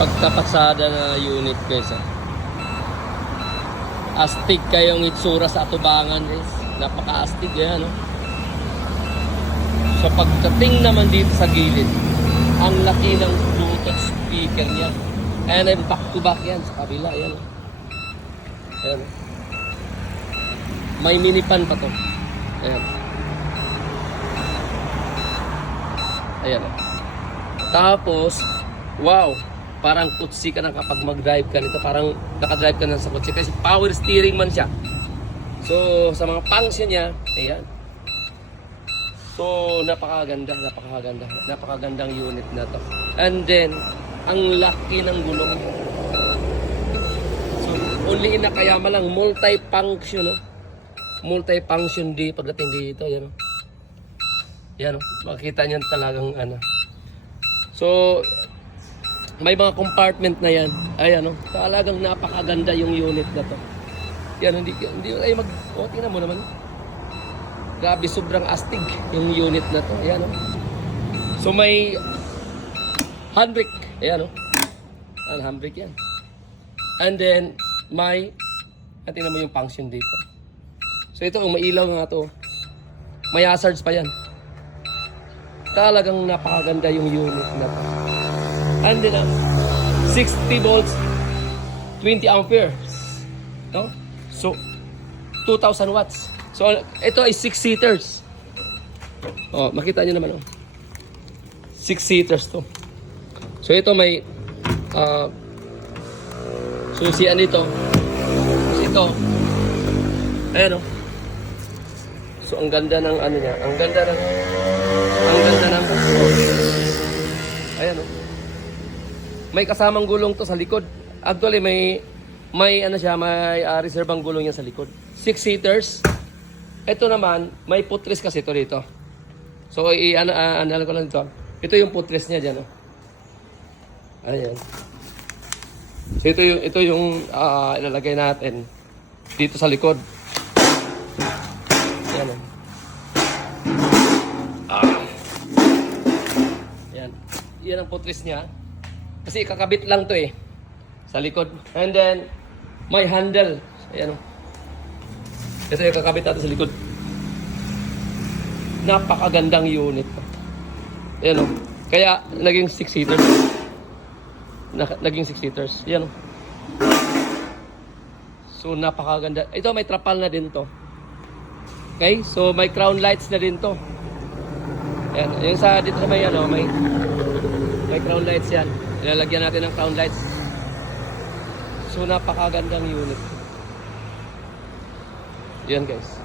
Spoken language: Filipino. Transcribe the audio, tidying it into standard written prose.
Pagkapasada na unit guys. Astig kayong itsura sa atubangan guys. Napaka-astig yan. No? So pagdating naman dito sa gilid, ang laki ng Bluetooth speaker niya. And then back to back yan sa kabila. Yan. Ayan. May mini pan pa to. Ayan. Ayan. Tapos, wow, parang kutsi ka na kapag mag-drive ka nito. Parang nakadrive ka na sa kutsi. Kasi power steering man siya. So, sa mga function niya, ayan. So, napakagandang unit na to. And then, ang laki ng gulong. So, only in na kaya malang multi-function, no? Multi-function di pagdating dito, yan, no? Yan, no? Makikita niyan talagang ano. So, may mga compartment na yan. Ayan, no? Talagang napakaganda yung unit na to. Yan, hindi ay tingnan mo naman. Grabe, sobrang astig yung unit na to. Ayan, no? So, may handbrake. Ayan, no? Handbrake yan. And then, tingnan mo yung function dito. So, ito, may ilaw nga to. May hazards pa yan. Talagang napakaganda yung unit na to. And then, 60 volts, 20 amperes. No? So, 2,000 watts. So, ito ay 6-seaters. Oh, makita nyo naman, oh. 6-seaters to. So, ito may susian dito. So, ito. Ayan, oh. So, ang ganda ng ano niya. Ang ganda ng ayan, oh. May kasamang gulong to sa likod. Actually, may ano siya, may reservang gulong niya sa likod. 6-seaters. Ito naman, may footrest kasi ito dito. So, ano ko lang dito. Ito yung footrest niya dyan, oh. Ayan. So, ito yung ilalagay natin dito sa likod. Ayan, oh. Ayan. Yan ang footrest niya. Kasi kakabit lang to eh. Sa likod. And then, may handle. Ayan, oh. Ito yung kakabit natin sa likod. Napakagandang unit. Ayan, o. Kaya, naging 6-seaters. Naging 6-seaters. Ayan, o. So, napakaganda. Ito, may trapal na din to. Okay? So, may crown lights na din to. Ayan. Yung sa dito may ano, may crown lights yan. Ilalagyan natin ng crown lights. So, napakagandang unit. Yan guys.